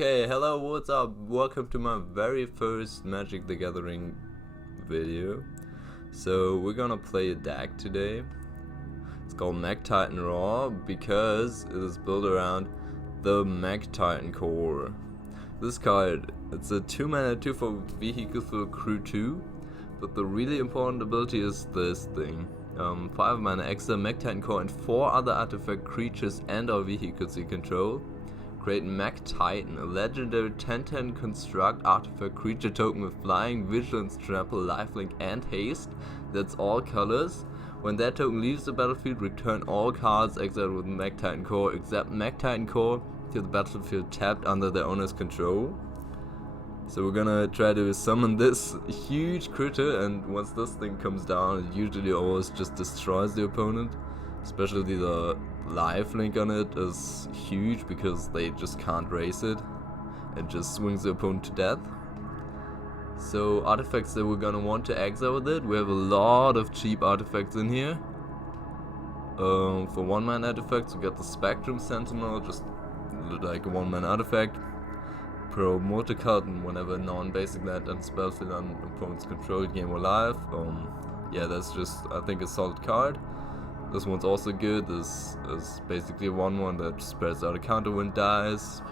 Okay, hello, what's up? Welcome to my very first Magic the Gathering video. So we're gonna play a deck today. It's called Mechtitan Raw because it is built around the Mechtitan core. This card, it's a 2-mana 2/4 vehicle for crew 2, but the really important ability is this thing. 5 mana extra Mechtitan core and 4 other artifact creatures and or vehicles you control. Create Mechtitan, a legendary 10/10 construct artifact creature token with flying, vigilance, trample, lifelink, and haste. That's all colors. When that token leaves the battlefield, return all cards exiled with Mechtitan core except Mechtitan core to the battlefield tapped under their owner's control. So we're gonna try to summon this huge critter, and once this thing comes down, it usually always just destroys the opponent. Especially the lifelink on it is huge because they just can't raise it. It just swings the opponent to death. So artifacts that we're gonna want to exile with it, we have a lot of cheap artifacts in here. For 1-mana artifacts we got the Spectrum Sentinel, just like a 1-mana artifact. Promote a card and whenever non-basic land and spellfield on opponent's control, game or life. Yeah, that's just, I think, a solid card. This one's also good. This is basically a 1/1 that spreads out a counter when it dies.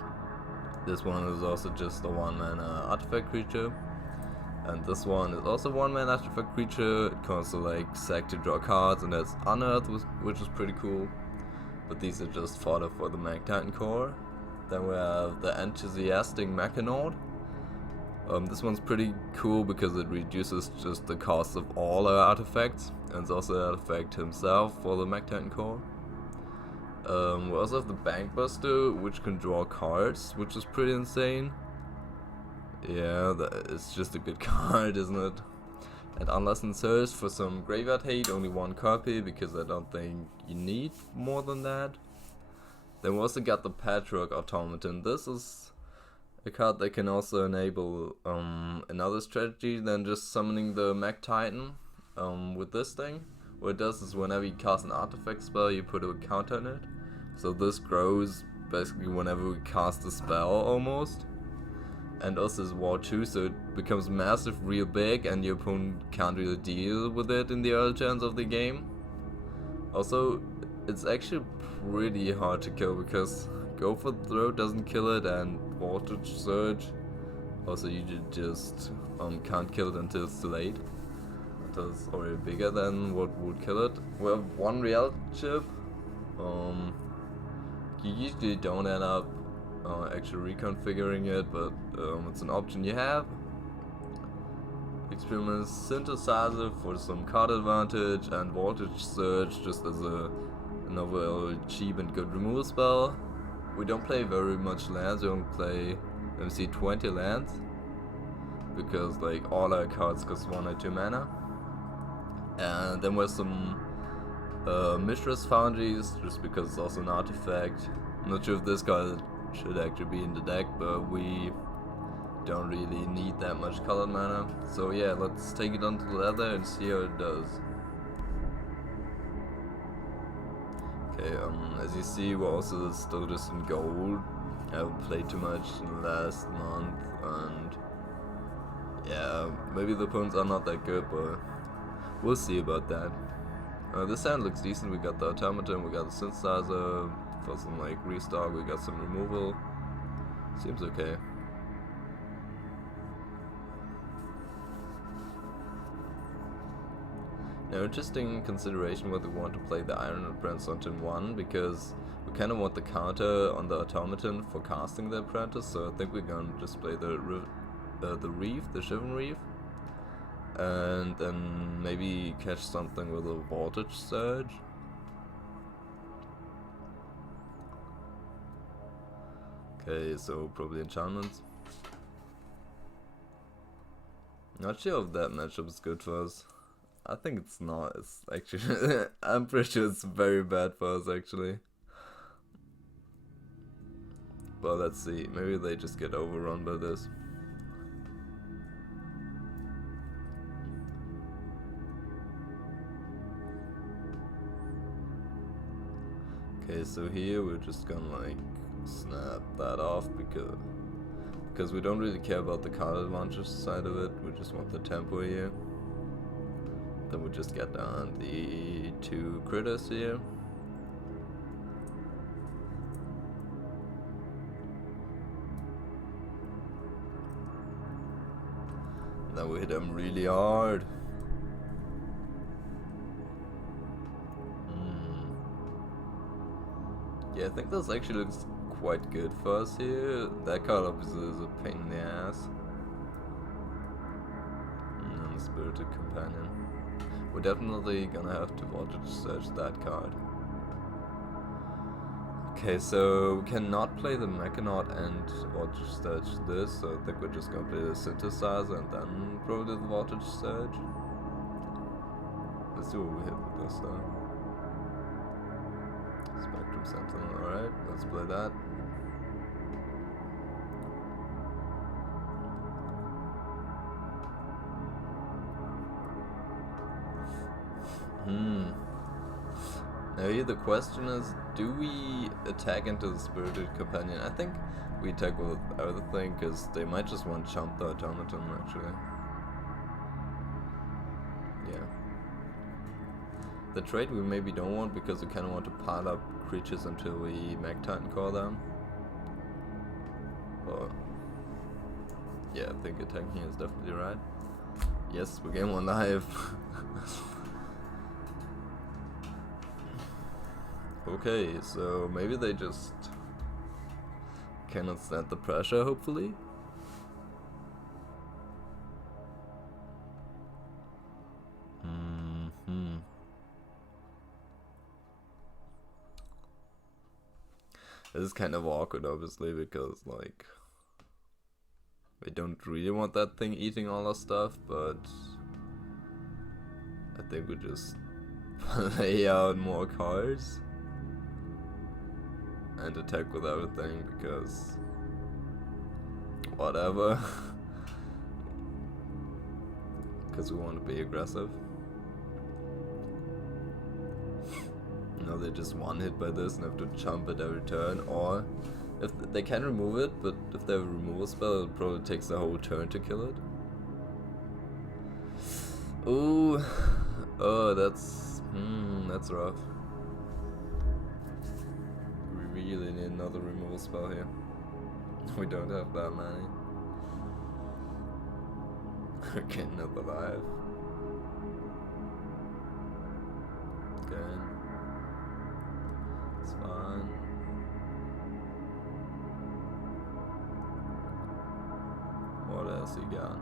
This one is also just a 1-mana artifact creature. And this one is also 1-mana artifact creature. It can also like sack to draw cards, and that's Unearth, which is pretty cool. But these are just fodder for the Mechtitan core. Then we have the Enthusiastic Mechanaut. This one's pretty cool because it reduces just the cost of all our artifacts, and it's also an artifact himself for the Mechtitan core. We also have the Bankbuster, which can draw cards, which is pretty insane. Yeah, it's just a good card, isn't it? And Unless in Search for some graveyard hate, only 1 copy because I don't think you need more than that. Then we also got the Patriarch Automaton. This is a card that can also enable another strategy than just summoning the Mechtitan with this thing. What it does is whenever you cast an artifact spell, you put a counter on it. So this grows basically whenever we cast a spell almost. And also is War 2, so it becomes massive real big and your opponent can't really deal with it in the early turns of the game. Also, it's actually pretty hard to kill because Go for Throw doesn't kill it, and Voltage Surge also you just can't kill it until it's too late. Until it's already bigger than what would kill it. We have 1 reality chip. You usually don't end up actually reconfiguring it, but it's an option you have. Experiment Synthesizer for some card advantage, and Voltage Surge just as another cheap and good removal spell. We don't play very much lands, we don't play, let me see, 20 lands. Because like all our cards cost 1 or 2 mana. And then there's some Mishra's Foundries, just because it's also an artifact. I'm not sure if this card should actually be in the deck, but we don't really need that much colored mana. So yeah, let's take it onto the leather and see how it does. Okay, as you see, we're also still just in gold. I haven't played too much in the last month, and yeah, maybe the opponents are not that good, but we'll see about that. This hand looks decent. We got the Automaton, we got the Synthesizer for some like restock, we got some removal. Seems okay. Now, interesting consideration whether we want to play the Iron Apprentice on turn 1, because we kind of want the counter on the Automaton for casting the Apprentice, so I think we're gonna just play the Reef, the Shivan Reef, and then maybe catch something with a Voltage Surge. Okay, so probably enchantments. Not sure if that matchup is good for us. I think it's not. It's actually I'm pretty sure it's very bad for us actually. But let's see. Maybe they just get overrun by this. Okay, so here we're just gonna like snap that off because because we don't really care about the card advantage side of it, we just want the tempo here. Then we just get down the 2 critters here. Then we hit them really hard. Yeah, I think this actually looks quite good for us here. That card obviously is a pain in the ass. And Spirited Companion. We're definitely gonna have to Voltage Surge that card. Okay, so we cannot play the Mechanaut and Voltage Surge this, so I think we're just gonna play the Synthesizer and then probably the Voltage Surge. Let's see what we hit with this though. Spectrum Sentinel, alright, let's play that. Now here the question is, do we attack into the Spirited Companion? I think we attack with everything, because they might just want to jump the Automaton actually. Yeah. The trade we maybe don't want, because we kind of want to pile up creatures until we Mechtitan core them. But yeah, I think attacking here is definitely right. Yes, we gain 1 life. Okay, so maybe they just cannot stand the pressure, hopefully. This is kind of awkward, obviously, because, like, we don't really want that thing eating all our stuff, but I think we just play out more cards and attack with everything, because whatever. Because we want to be aggressive. Now they just one hit by this and have to jump it every turn, or if they can remove it, but if they have a removal spell, it probably takes the whole turn to kill it. Ooh, oh, that's rough. We really need another removal spell here. We don't have that many. Okay, another life. Okay. It's fine. What else you got?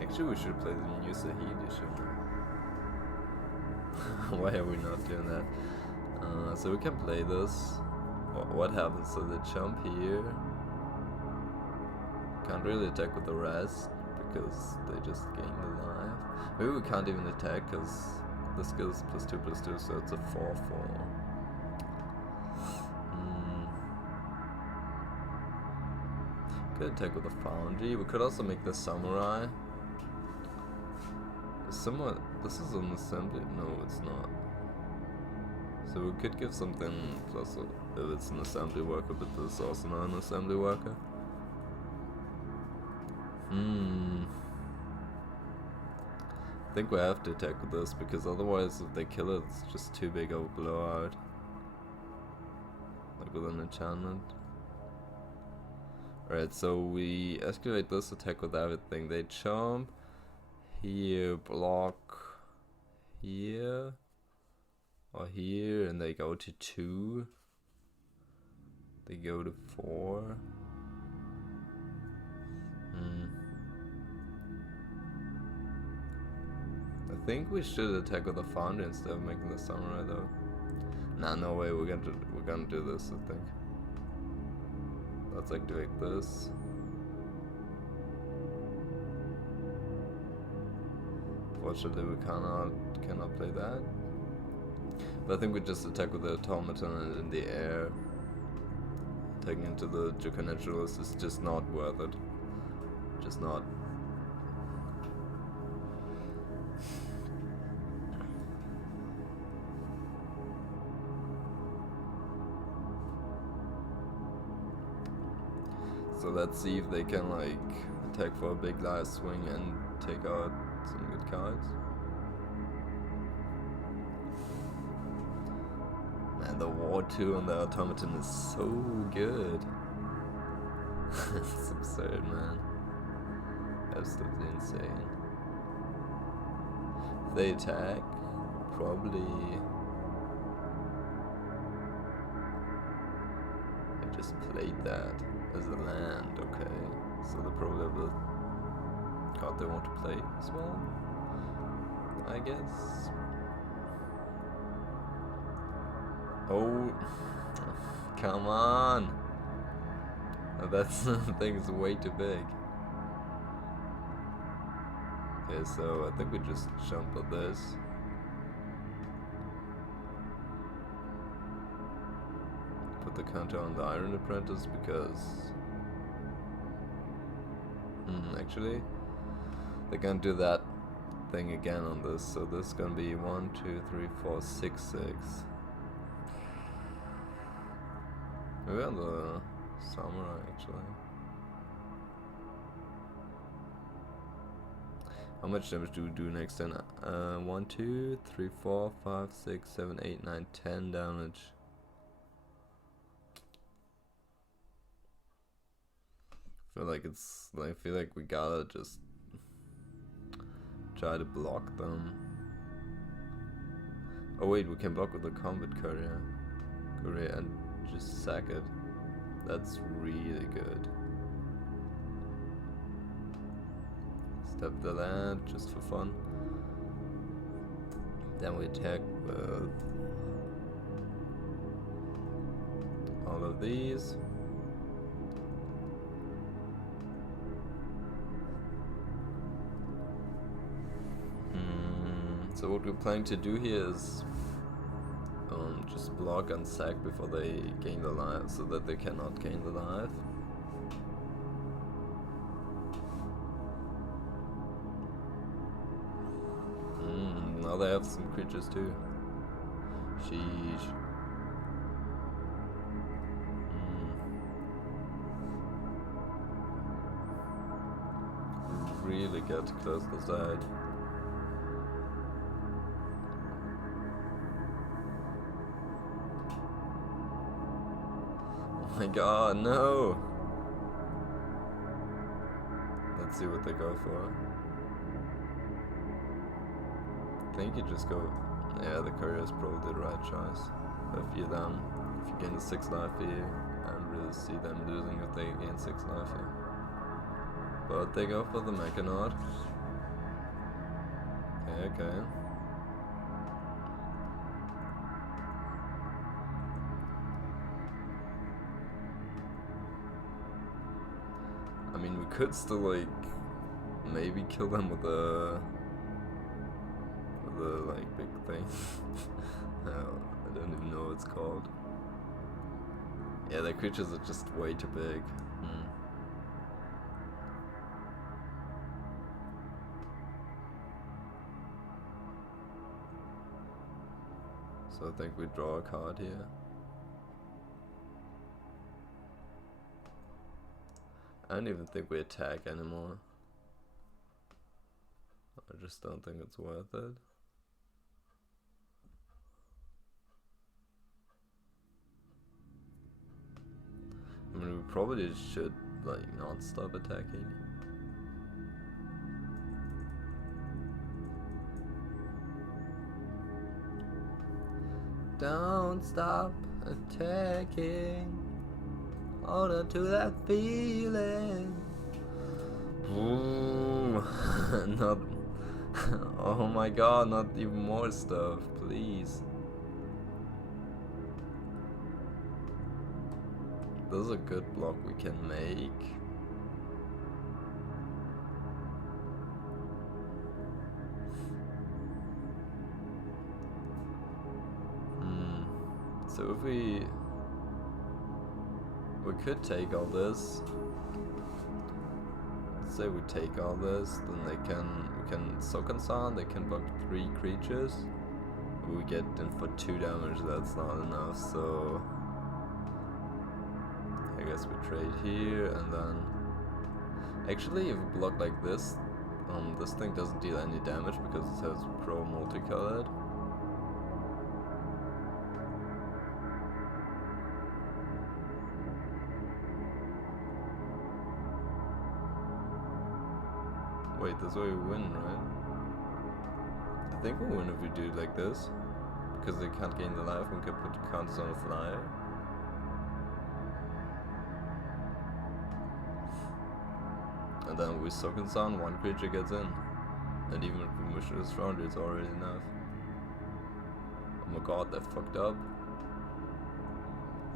Actually, we should play the new Sahidi, shouldn't we? Why are we not doing that? So we can play this. What happens? So they jump here. Can't really attack with the rest because they just gain the life. Maybe we can't even attack because the skill is +2/+2, so it's a 4/4. Could attack with the Foundry. We could also make the Samurai. Somewhat. This is an assembly. No, it's not. So we could give something plus if it's an assembly worker, but this is also not an assembly worker. I think we have to attack with this, because otherwise if they kill it, it's just too big of a blowout. Like with an enchantment. Alright, so we escalate this, attack with everything. They jump here, block here, or here, and they go to 2. They go to 4. I think we should attack with the Foundry instead of making the Samurai though. Nah, no way, we're gonna do this, I think. Let's activate this. Fortunately we cannot play that. But I think we just attack with the Automaton and in the air. Taking into the Joker Naturalist is just not worth it. Just not. So let's see if they can like attack for a big last swing and take out some good cards. Man, the War 2 on the Automaton is so good. It's absurd, man. Absolutely insane. If they attack, probably I just played that as a land, okay. So they probably have the card they want to play as well, I guess. Oh, come on! That thing is way too big. Okay, so I think we just jump at this. Put the counter on the Iron Apprentice because... actually, they can do that thing again on this, so this is gonna be 1, 2, 3, 4, 6, 6. Maybe on the Samurai, actually. How much damage do we do next then? 1, 2, 3, 4, 5, 6, 7, 8, 9, 10 damage. I feel like we gotta just try to block them. Oh wait, we can block with the Combat Courier and just sack it. That's really good. Step the land just for fun. Then we attack with all of these. So what we're planning to do here is just block and sack before they gain the life, so that they cannot gain the life. Now they have some creatures too. Sheesh. Really get to close the side. Oh my god, no! Let's see what they go for. I think you just go... Yeah, the courier is probably the right choice. If you gain the 6 life here, I don't really see them losing if they gain 6 life here. But they go for the Mechanaut. Okay. I mean, we could still like maybe kill them with the like big thing. I don't even know what it's called. Yeah, the creatures are just way too big. So I think we draw a card here. I don't even think we attack anymore. I just don't think it's worth it. I mean, we probably should like not stop attacking. Don't stop attacking. Hold on to that feeling. Ooh, not. Oh my god, not even more stuff, please. This is a good block we can make. So if we could take all this. Let's say we take all this, then we can Sokan-san, they can block 3 creatures. We get in for 2 damage, that's not enough, so I I guess we trade here, and then... Actually, if we block like this thing doesn't deal any damage because it has pro multicolored. Wait, this way we win, right? I think we'll win if we do it like this. Because they can't gain the life, we can put counters on a flyer. And then with Socken Sound, one creature gets in. And even if we push this round, it's already enough. Oh my god, they fucked up.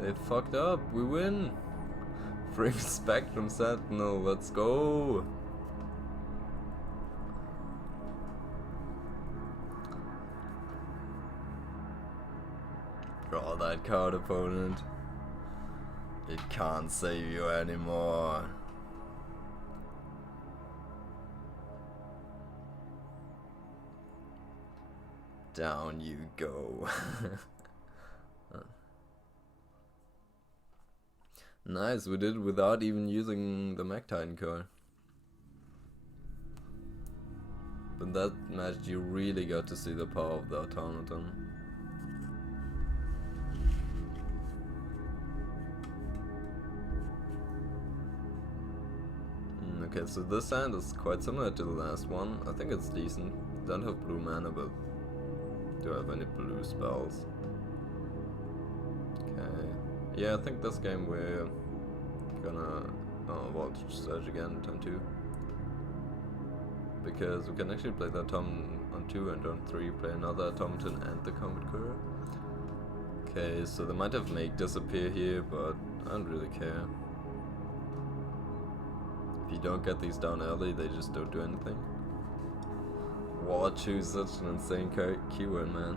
They fucked up, we win! Bring Spectrum Sentinel, let's go! Draw that card, opponent. It can't save you anymore. Down you go. Nice, we did it without even using the Mechtitan card. But that match you really got to see the power of the automaton. Okay, so this hand is quite similar to the last one. I think it's decent. Don't have blue mana, but do I have any blue spells? Okay. Yeah, I think this game we're gonna Voltage Surge again, turn 2. Because we can actually play the Automaton on 2 and on 3 play another Automaton and the Comet Courier. Okay, so they might have Make disappear here, but I don't really care. If you don't get these down early, they just don't do anything. War choose such an insane keyword, man.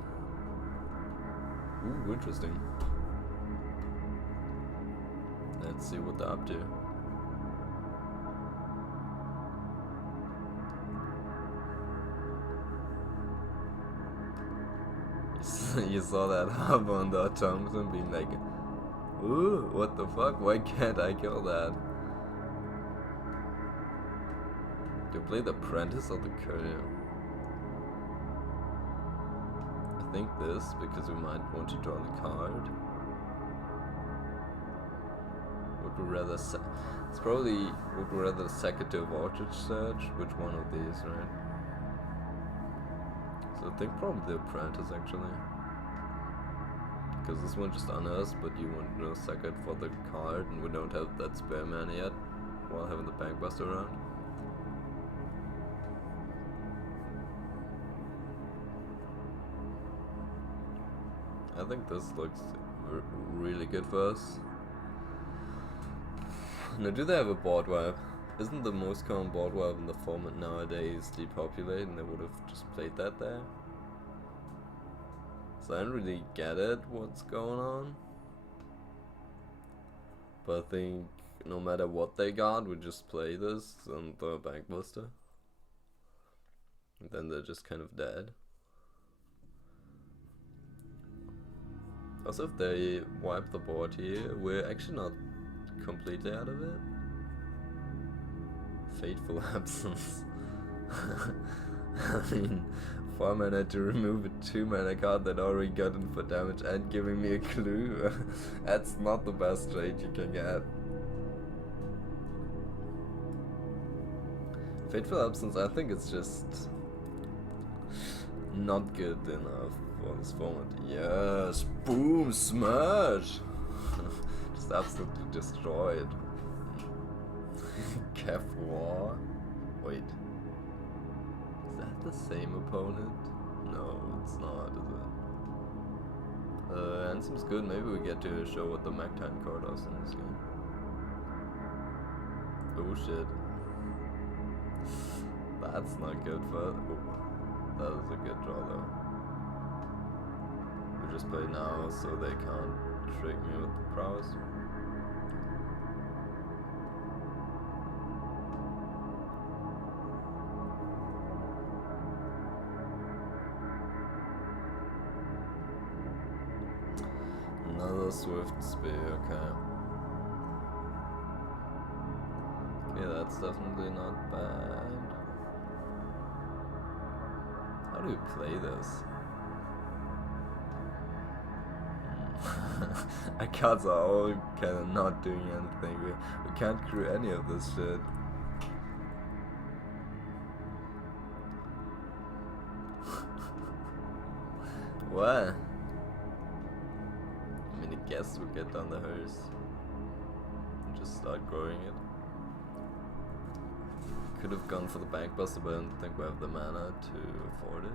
Ooh, interesting. Let's see what they're up to. You saw that hub on the automaton being like, ooh, what the fuck? Why can't I kill that? Do you play the Apprentice or the Courier? I think this, because we might want to draw the card. Would we rather it's probably, would we rather Secretive Voltage Surge? Which one of these, right? So I think probably the Apprentice, actually. Because this one just unearths, but you want to sack it for the card, and we don't have that spare mana yet, while having the Bankbuster around. I think this looks really good for us. Now, do they have a board wipe? Isn't the most common board wipe in the format nowadays depopulate, and they would have just played that there? So I don't really get it, what's going on. But I think no matter what they got, we just play this and the Bankbuster. And then they're just kind of dead. Also, if they wipe the board here, we're actually not completely out of it. Fateful Absence. I mean, 4 mana to remove a 2 mana card that already got in for damage and giving me a clue. That's not the best trade you can get. Fateful Absence, I think it's just not good enough for this format. Yes, boom, smash! Just absolutely destroyed. Kef War? Wait. Is that the same opponent? No, it's not, is it? Ansem's good, maybe we get to show what the Mechtitan card does in this game. Oh shit. That's not good for... Oh, that is a good draw though. We just play now so they can't trick me with the prowess. Another Swift Spear, okay. Okay, that's definitely not bad. How do you play this? Our cards are all kind of not doing anything. We can't crew any of this shit. What? I mean, I guess we get down the hearse and just start growing it. Could have gone for the bankbuster, but I don't think we have the mana to afford it.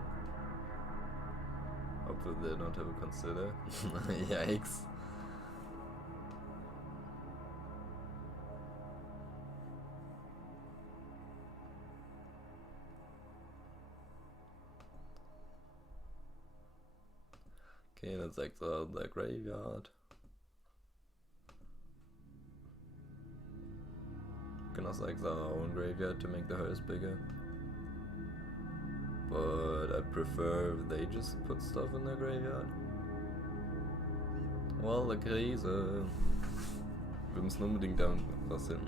Hopefully they don't ever consider. Yikes. Okay, let's exile the graveyard. We can also exile our own graveyard to make the hearse bigger. But I prefer if they just put stuff in their graveyard. Well, eine Krise. Wir müssen unbedingt da was hin.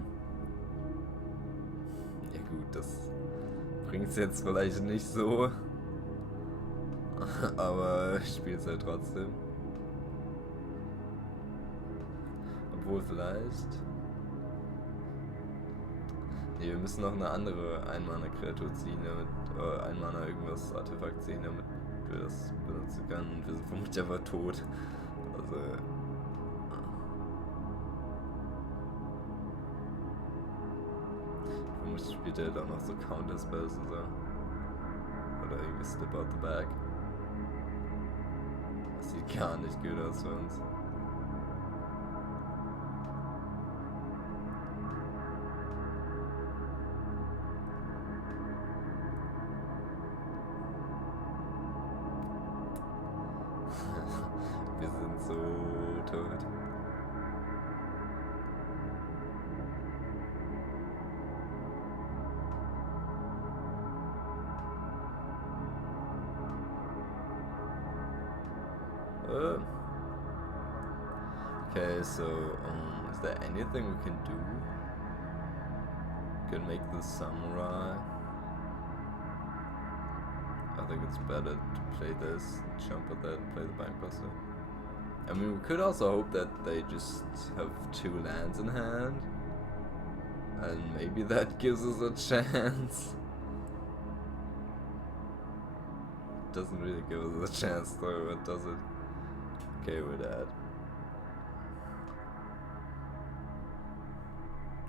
Ja gut, das bringt's jetzt vielleicht nicht so. Aber ich spiel's halt trotzdem. Obwohl vielleicht... Nee, wir müssen noch eine andere Ein-Mana-Kreatur ziehen, damit... Ein-Mana irgendwas Artefakt ziehen, damit wir das benutzen können. Und wir sind vermutlich einfach tot. Also... Vermutlich spielt er dann noch so Counter-Spells und so. Oder irgendwie Slip out the Bag. Das sieht gar nicht gut aus für uns. Wir sind so tot. Okay, so is there anything we can do? We can make the samurai. I think it's better to play this, jump at that, and play the bankbuster. I mean, we could also hope that they just have 2 lands in hand, and maybe that gives us a chance. Doesn't really give us a chance though, but does it? Okay with that.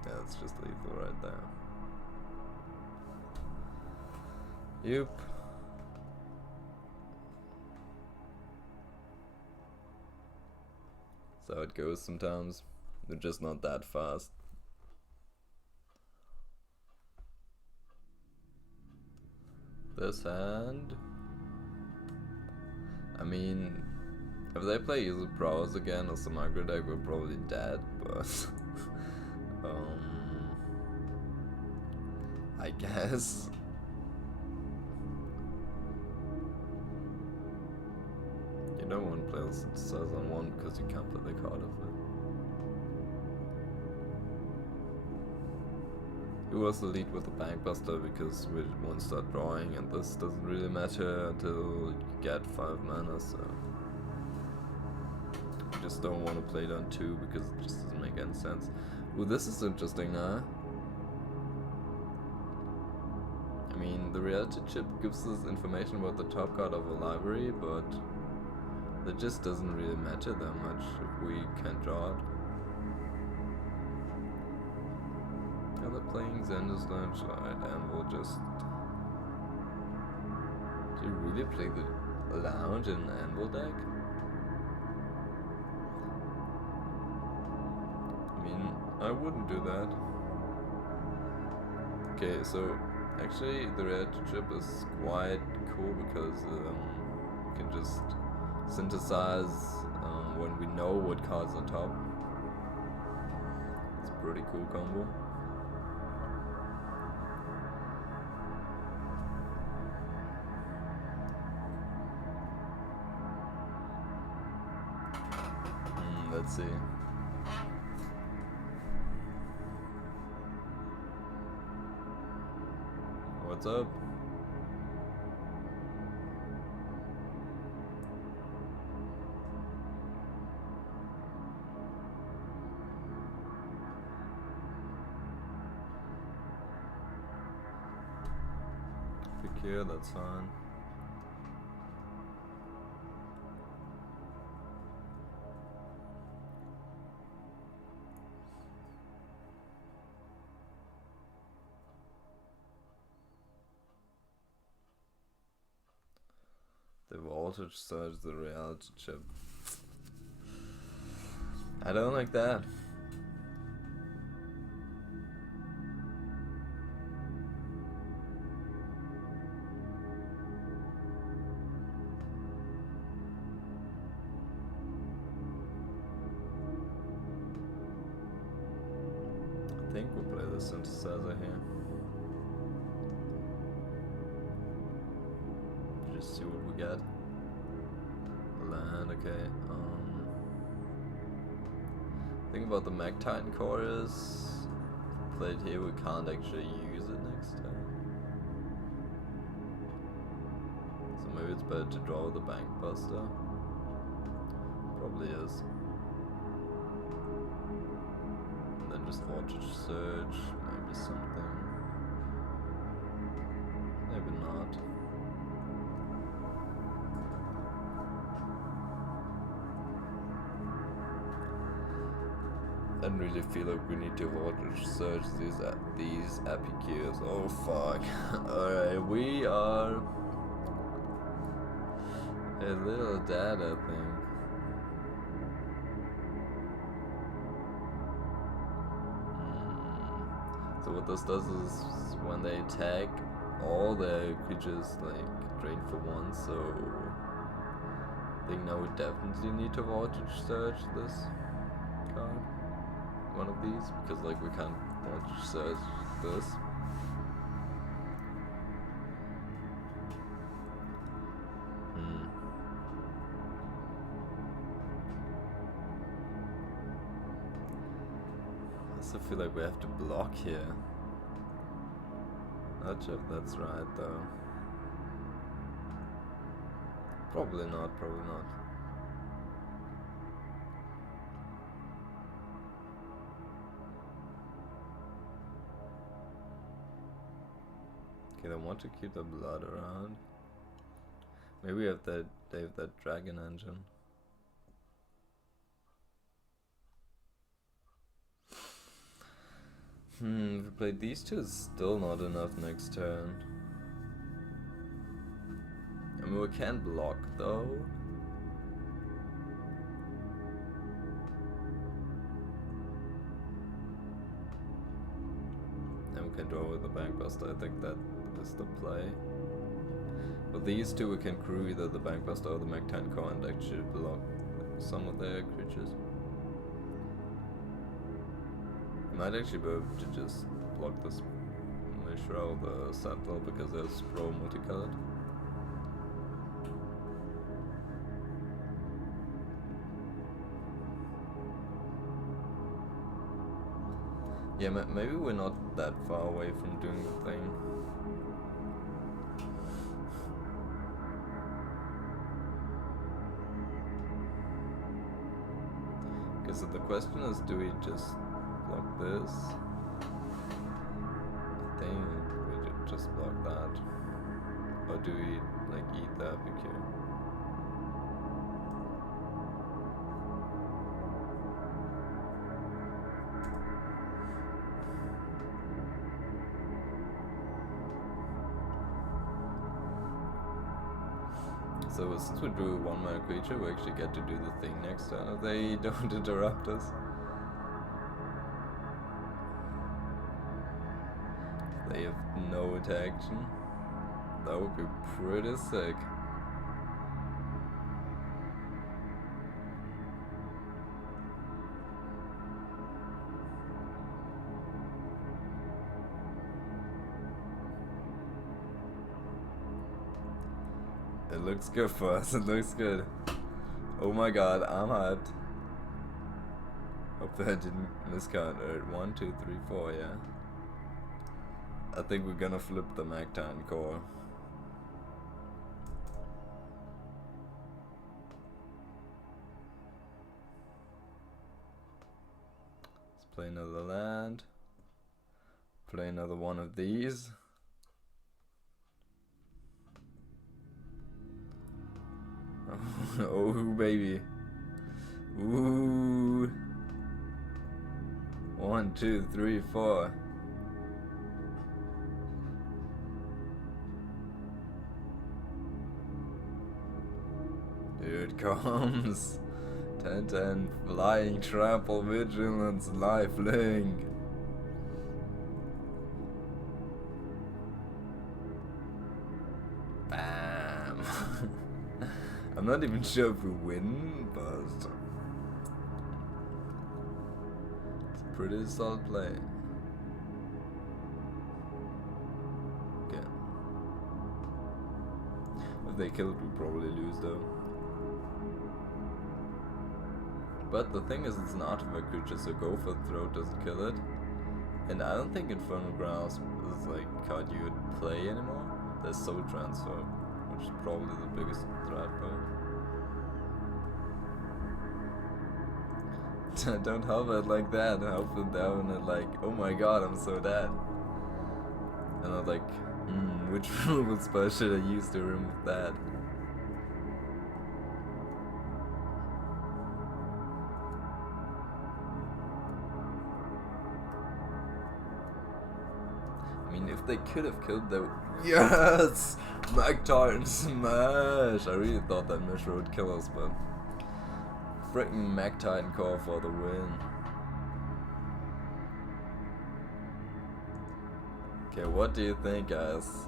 Yeah, that's just lethal right there. Yep. That's how it goes sometimes. They're just not that fast. This hand... I mean, if they play Izzet Prowess again or some aggro deck, we're probably dead, but... I guess. You don't want to play a synthesizer on 1 because you can't play the card of it. You also lead with the bankbuster because we won't start drawing, and this doesn't really matter until you get 5 mana, so... You just don't want to play down 2 because it just doesn't make any sense. Ooh, this is interesting now. I mean, the reality chip gives us information about the top card of a library, but that just doesn't really matter that much if we can't draw it. Yeah, they're playing Xander's Lunch, and we'll just... Do you really play the Lounge in Anvil deck? I mean, I wouldn't do that. Okay, so actually the reality chip is quite cool because we can just synthesize when we know what cards are top. It's a pretty cool combo. Let's see. what's up? Pick here, that's fine. The voltage surge, the reality chip. I don't like that. I think we'll play the synthesizer here. Just see what we get. Land, okay. Thing about the Mechtitan core is, played here, we can't actually use it next time. So maybe it's better to draw the Bank Buster. Probably is. And then just Voltage Surge, maybe something. Maybe not. I don't really feel like we need to Voltage Surge these Epicures. Oh fuck. Alright, we are a little dead, I think. So what this does is when they attack, all their creatures like drain for one, so I think now we definitely need to Voltage Surge this card. One of these, because like we can't Voltage Surge this. I still feel like we have to block here. Not sure if that's right though. Probably not, probably not. Okay, I want to keep the blood around. Maybe we have that, they have that dragon engine. If we play these two, it's still not enough next turn. I mean, we can block though. And we can draw with the Bank Buster, I think that is the play. But these two we can crew either the Bank Buster or the Mechtitan core and actually block some of their creatures. Might actually be able to just block this Mishra or the Sentinel because there's pro multicolored. Yeah, maybe we're not that far away from doing the thing. Okay, so the question is, do we just block this? I think we just block that. Or do we like eat the Epicure? So since we drew a 1-mana creature, we actually get to do the thing next turn if they don't interrupt us. If they have no action, that would be pretty sick. It looks good for us, it looks good. Oh my god, I'm hyped. Hopefully I didn't miscount it. 1, 2, 3, 4, yeah. I think we're gonna flip the Mechtitan core. Let's play another land. Play another one of these. Oh baby. Ooh. 1, 2, 3, 4. Here it comes. 10-10, flying, trample, vigilance, lifelink. Bam. I'm not even sure if we win, but it's a pretty solid play. Okay. If they kill it, we probably lose though. But the thing is, it's an artifact creature, so go for throat doesn't kill it. And I don't think Infernal Grasp is like a card you would play anymore. There's Soul Transfer, which is probably the biggest threat for it. Don't hover it like that, hover it down and like, oh my god, I'm so dead. And I'm like, which removal spell should I use to remove that? I mean, if they could have killed the... Yes! Mechtitan smash! I really thought that Mishra would kill us, but... Frickin' Mechtitan core for the win. Okay, what do you think, guys?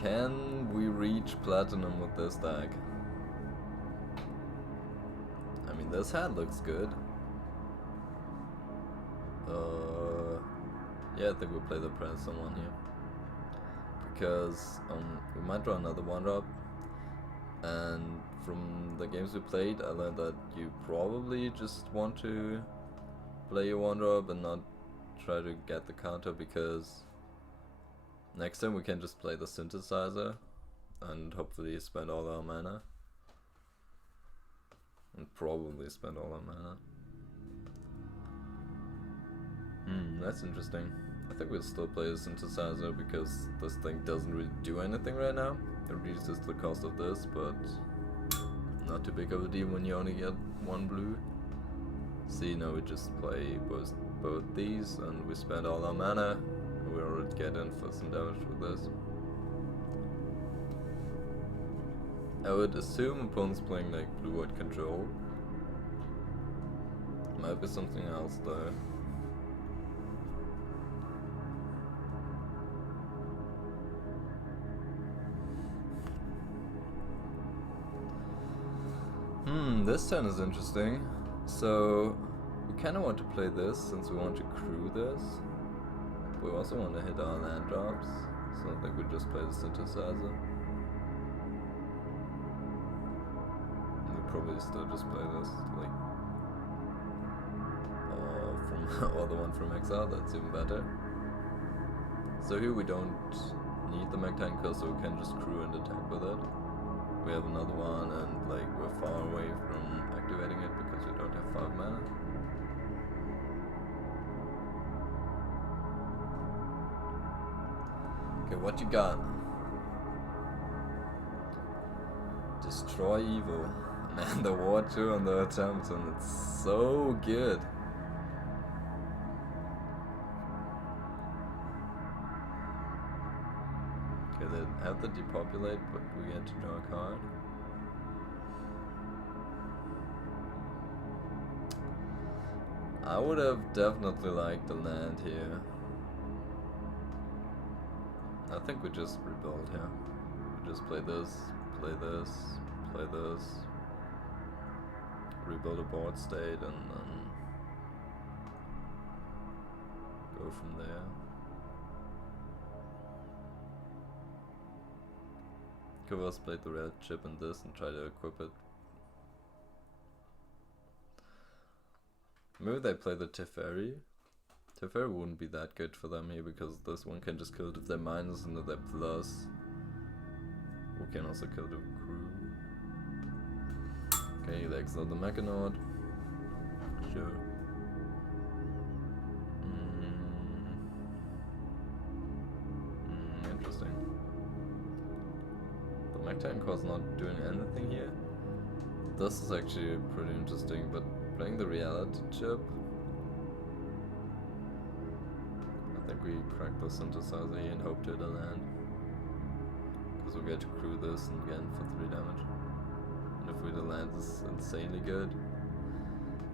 Can we reach platinum with this deck? I mean, this hand looks good. Yeah, I think we'll play the Prince on one here. Because we might draw another 1-drop. And from the games we played, I learned that you probably just want to play your 1-drop and not try to get the counter, because next time we can just play the synthesizer and hopefully spend all our mana. And probably spend all our mana. That's interesting. I think we'll still play a synthesizer because this thing doesn't really do anything right now. It reduces the cost of this, but not too big of a deal when you only get 1 blue. See, now we just play both these and we spend all our mana. We already get in for some damage with this. I would assume opponents playing like blue-white control. Might be something else though. This turn is interesting. So we kind of want to play this since we want to crew this. But we also want to hit our land drops. So I think we just play the synthesizer. And we probably still just play this, like, or the one from Exile. That's even better. So here we don't need the Mechtitan core, so we can just crew and attack with it. We have another one, and like we're far away from activating it because we don't have 5 mana. Okay, what you got? Destroy evil. Man, the war 2 on the attempt, and it's so good. Okay, they have to depopulate, but we get to draw a card. I would have definitely liked the land here. I think we just rebuild here. We just play this, play this, play this. Rebuild a board state and then go from there. Could have also played the red chip in this and try to equip it. Maybe they play the Teferi Teferi wouldn't be that good for them here, because this one can just kill it if they're minus and if they're plus. We can also kill the crew. Okay, they exile the Mechanaut. Sure. Interesting. The Mechtitan core's not doing anything here. This is actually pretty interesting, but playing the reality chip, I think we crack the synthesizer here and hope to hit a land. Because we'll get to crew this and again for 3 damage. And if we hit a land, it's insanely good.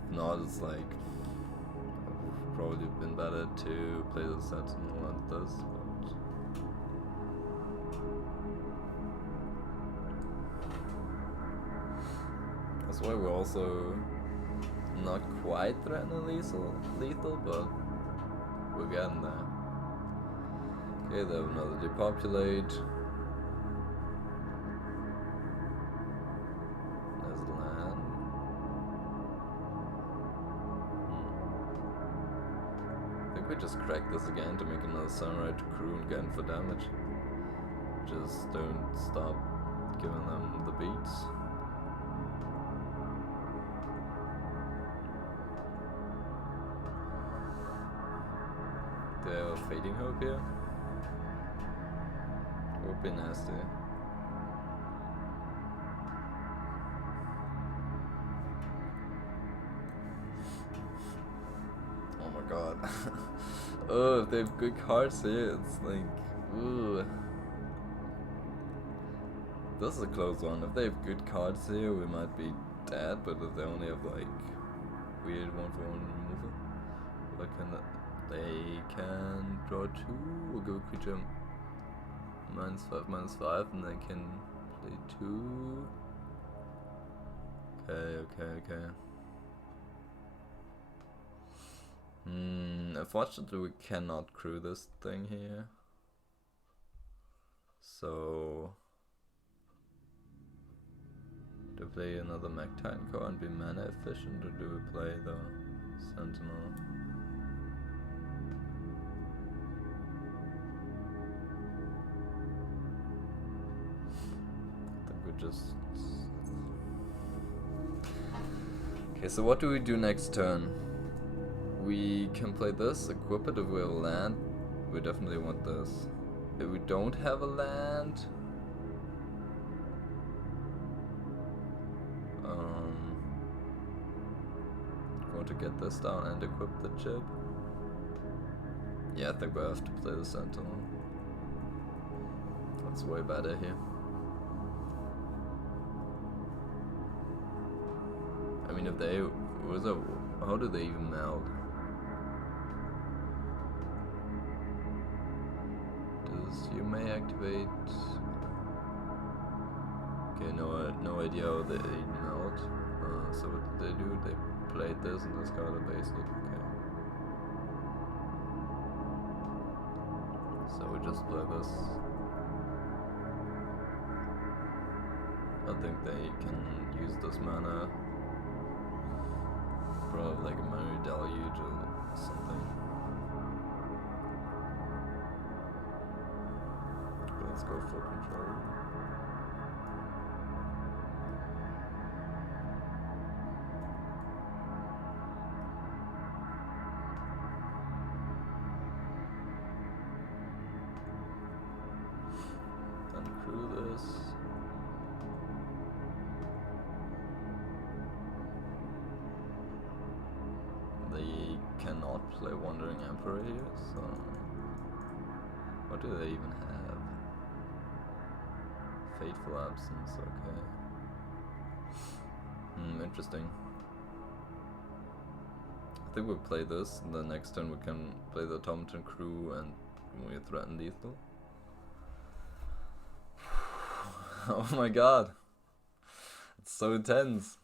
If not, it's like, it would probably been better to play the Sentinel and this, but that's why we're also not quite threatening lethal, but we're getting there. Okay, they have another depopulate. There's the land. I think we just crack this again to make another Samurai to crew and get in for damage. Just don't stop giving them the beats. They have a Fading Hope here. Would be nasty. Oh my god. Oh, if they have good cards here, it's like, ooh. This is a close one. If they have good cards here, we might be dead, but if they only have like weird 1/1 removal, what can they can draw 2, we'll give a creature -5/-5, and they can play 2. Okay. Unfortunately we cannot crew this thing here. So do we play another Mechtitan core and be mana efficient, or do we play the Sentinel? Just okay, so what do we do next turn? We can play this, equip it if we have a land. We definitely want this. If we don't have a land, want to get this down and equip the chip. Yeah, I think we have to play the Sentinel. That's way better here. I mean, if they how do they even meld? You may activate. Okay, no idea how they meld. So what did they do? They played this and discarded a basic. Okay. So we just play this. I think they can use this mana. Probably like a Mary Deluge or something. Let's go full control. Uncrew this. They cannot play Wandering Emperor here, so what do they even have? Fateful Absence, okay. Interesting. I think we'll play this, and then next turn we can play the Automaton Crew and we threaten lethal. Oh my god. It's so intense.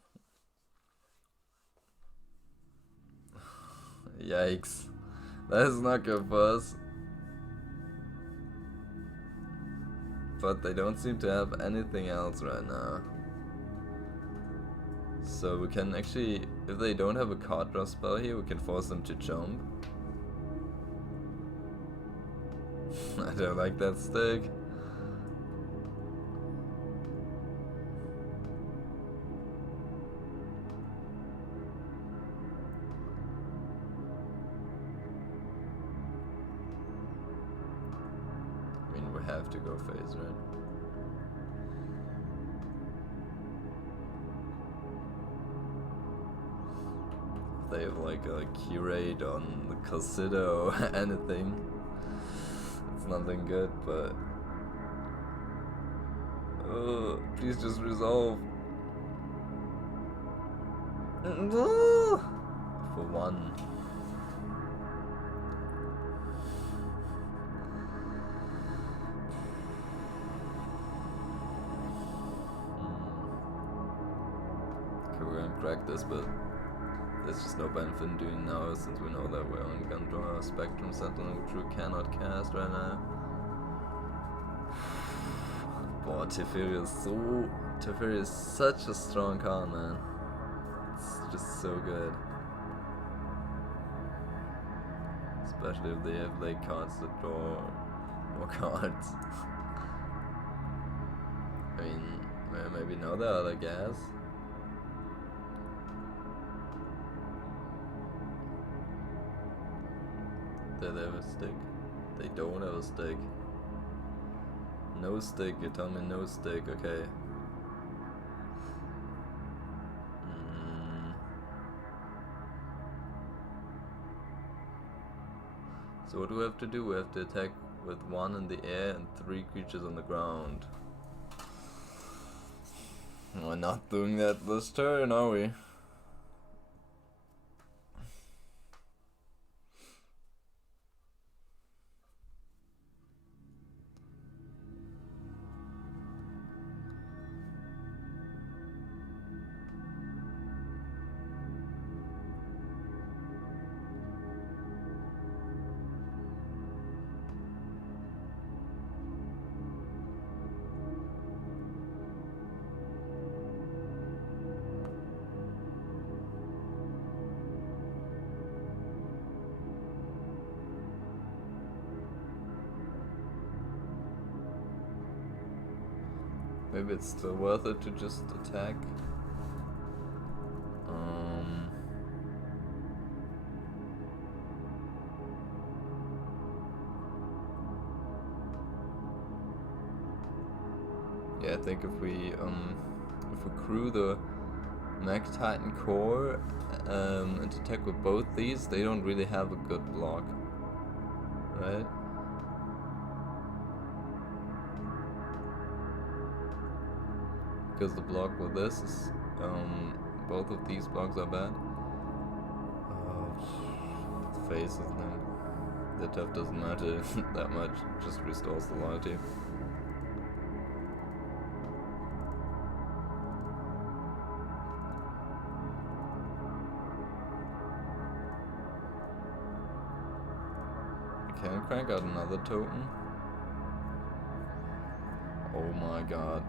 Yikes. That is not good for us. But they don't seem to have anything else right now. So we can actually, if they don't have a card draw spell here, we can force them to jump. I don't like that stick. I mean, we have to go phase, right? They have like a key rate on the Consider or anything. It's nothing good, but please just resolve. For one. Okay, we're gonna crack this, but there's just no benefit in doing now since we know that we're only gonna draw a Spectrum Sentinel, which we cannot cast right now. Boah, Teferi is such a strong card, man. It's just so good. Especially if they have like cards that draw more cards. I mean, maybe know that other gas. Do they have a stick? They don't have a stick. No stick, you tell me no stick, okay. So what do we have to do? We have to attack with 1 in the air and 3 creatures on the ground. We're not doing that this turn, are we? Maybe it's still worth it to just attack. Yeah, I think if we crew the Mechtitan core and attack with both these, they don't really have a good block, right? Because the block with this is, both of these blocks are bad. Face is not. The tough doesn't matter that much, it just restores the loyalty. Can I crank out another totem? Oh my god.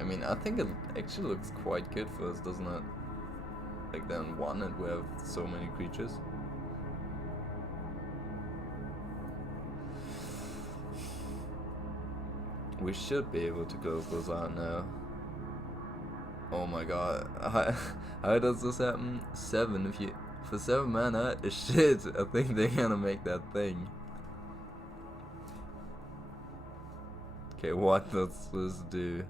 I mean, I think it actually looks quite good for us, doesn't it? Like then 1 and we have so many creatures. We should be able to close those out now. Oh my god. How does this happen? 7, if you... For 7 mana? Shit, I think they're gonna make that thing. Okay, what does this do?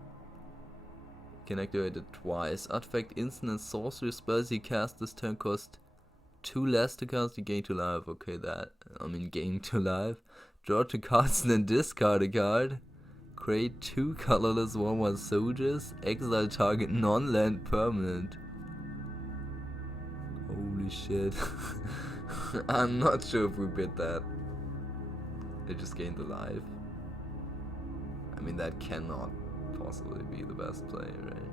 Can activate it twice. Artifact, instant, and sorcery spells you cast this turn cost 2 less to cast, you gain 2 life. Okay, gain 2 life. Draw 2 cards and then discard a card. Create 2 colorless 1/1 soldiers. Exile target non-land permanent. Holy shit. I'm not sure if we bid that. They just gained the life. I mean, that cannot possibly be the best play, right?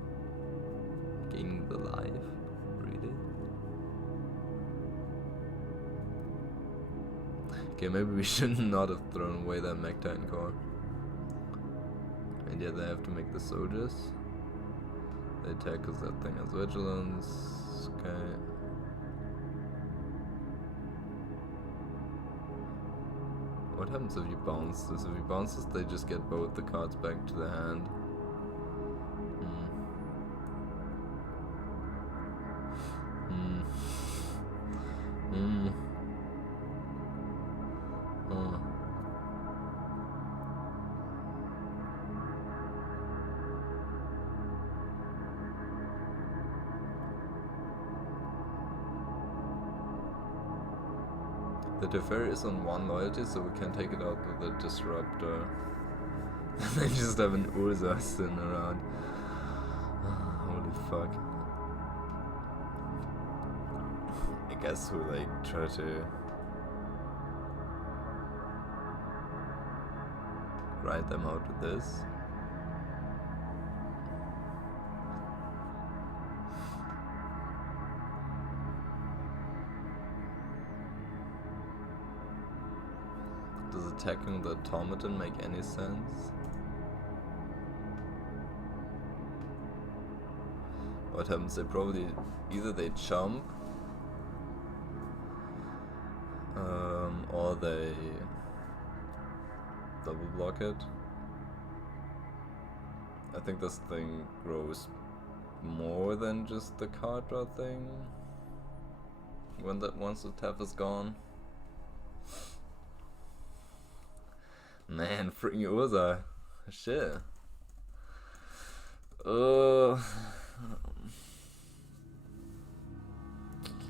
Gaining the life? Really? Okay, maybe we should not have thrown away that Mechtitan core. And yeah, they have to make the soldiers. They attack because that thing has vigilance. Okay. What happens if you bounce this? If he bounces, they just get both the cards back to the hand. The Teferi is on 1 loyalty, so we can take it out with a Disruptor. They just have an Urza sitting around. Holy fuck. I guess we like try to grind them out with this. Does attacking the automaton make any sense? What happens? They probably either they jump or they double block it. I think this thing grows more than just the card draw thing once the tap is gone. Man, freaking Urza. Shit.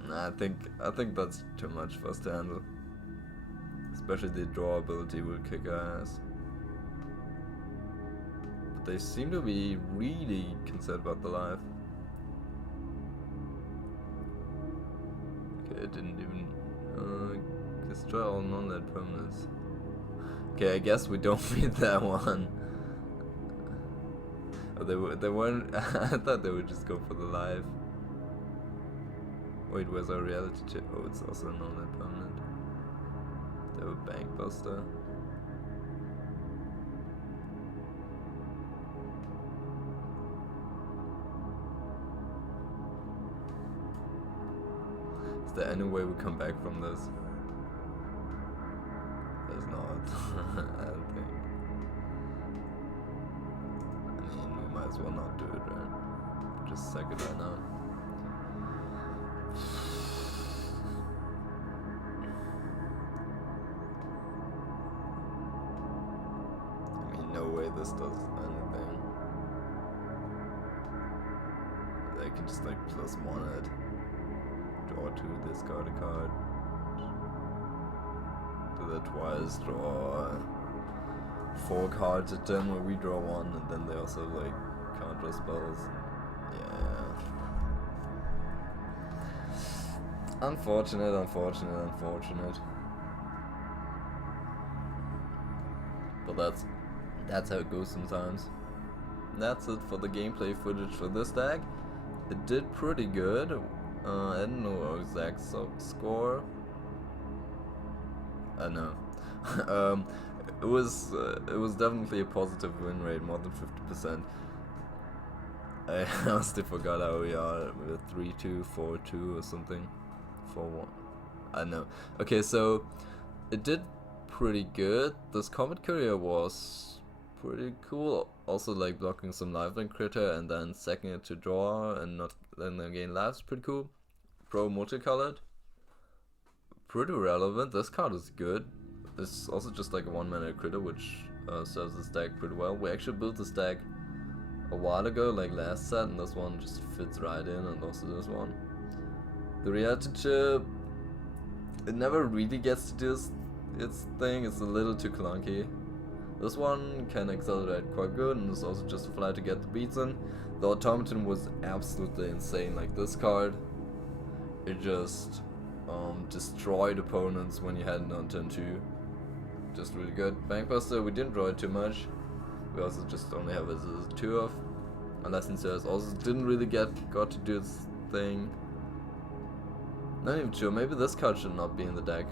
Nah, I think that's too much for us to handle. Especially the draw ability will kick our ass. But they seem to be really concerned about the life. Okay, it didn't even destroy all non-land permanents. Okay, I guess we don't beat that one. Oh, they weren't. I thought they would just go for the life. Wait, where's our reality check? Oh, it's also a non-land permanent. They have a bank buster. Is there any way we come back from this? There's not. I don't think. I mean, we might as well not do it, right? Just sack it right now. I mean, no way this does anything. They can just like +1 it. Draw 2, discard a card. Do that twice, draw 4 cards at them where we draw 1, and then they also like can't draw spells. Yeah. Unfortunate. But that's how it goes sometimes. That's it for the gameplay footage for this deck. It did pretty good. I don't know our exact score. I know. It was definitely a positive win rate, more than 50%. I honestly forgot how we are. We're 3-2, 4-2 or something. 4-1. I know. Okay, so it did pretty good. This Comet Courier was pretty cool. Also, like blocking some lifelink critter and then sacking it to draw and not then gain lives. Pretty cool. Pro multicolored. Pretty relevant. This card is good. It's also just like a 1-mana critter, which serves this deck pretty well. We actually built this deck a while ago, like last set, and this one just fits right in, and also this one. The reality chip, it never really gets to do its thing. It's a little too clunky. This one can accelerate quite good, and it's also just a fly to get the beats in. The automaton was absolutely insane. Like this card, it just destroyed opponents when you had it on turn 2. Just really good. Bankbuster, we didn't draw it too much. We also just only have it as a 2 of. Unless Inserts also didn't really got to do its thing. Not even sure, maybe this card should not be in the deck.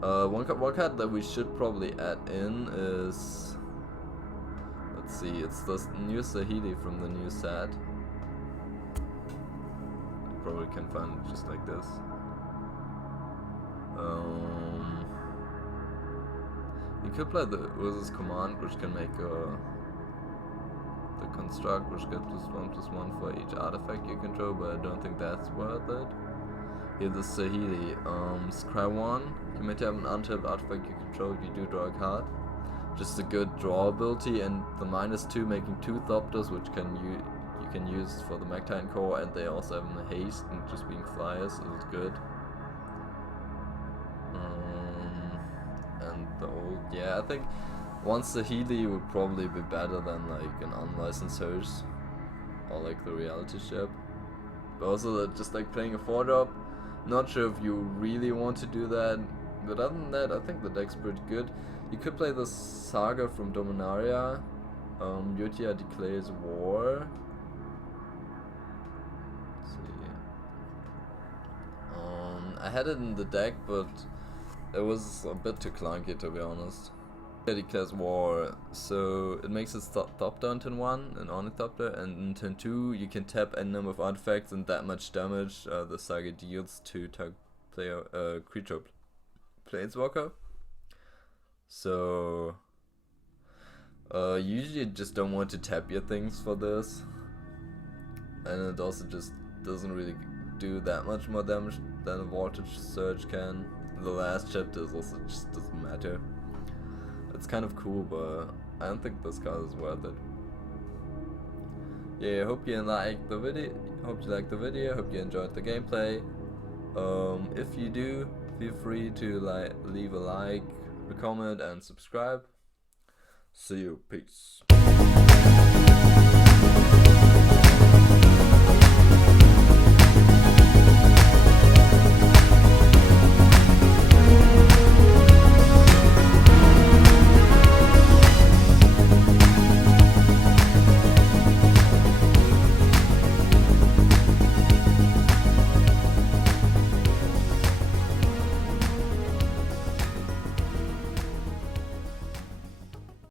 One card that we should probably add in is... Let's see, it's this new Sahidi from the new set. Probably can find it just like this. You could play with this command, which can make the construct, which gets +1/+1 for each artifact you control, but I don't think that's worth it. Here, the Sahili. Scry 1. You may tap an untapped artifact you control if you do draw a card. Just a good draw ability, and the -2 making 2 Thopters, which you can use for the Mechtitan core, and they also have a haste and just being flyers, so it's good. And the old, yeah, I think once the Healy would probably be better than like an unlicensed host or like the reality ship. But also just like playing a 4-drop, not sure if you really want to do that. But other than that, I think the deck's pretty good. You could play the Saga from Dominaria. Yotia declares war. Let's see. I had it in the deck, but it was a bit too clunky, to be honest. It declares war, so it makes its top down turn 1, an Ornithopter, and in turn 2 you can tap any number of artifacts and that much damage the Saga deals to target player creature planeswalker. So usually you just don't want to tap your things for this, and it also just doesn't really do that much more damage than a Voltage Surge can. The last chapter also just doesn't matter. It's kind of cool, but I don't think this card is worth it. Yeah, I hope you liked the video. Hope you enjoyed the gameplay. If you do, feel free to leave a like, a comment, and subscribe. See you. Peace.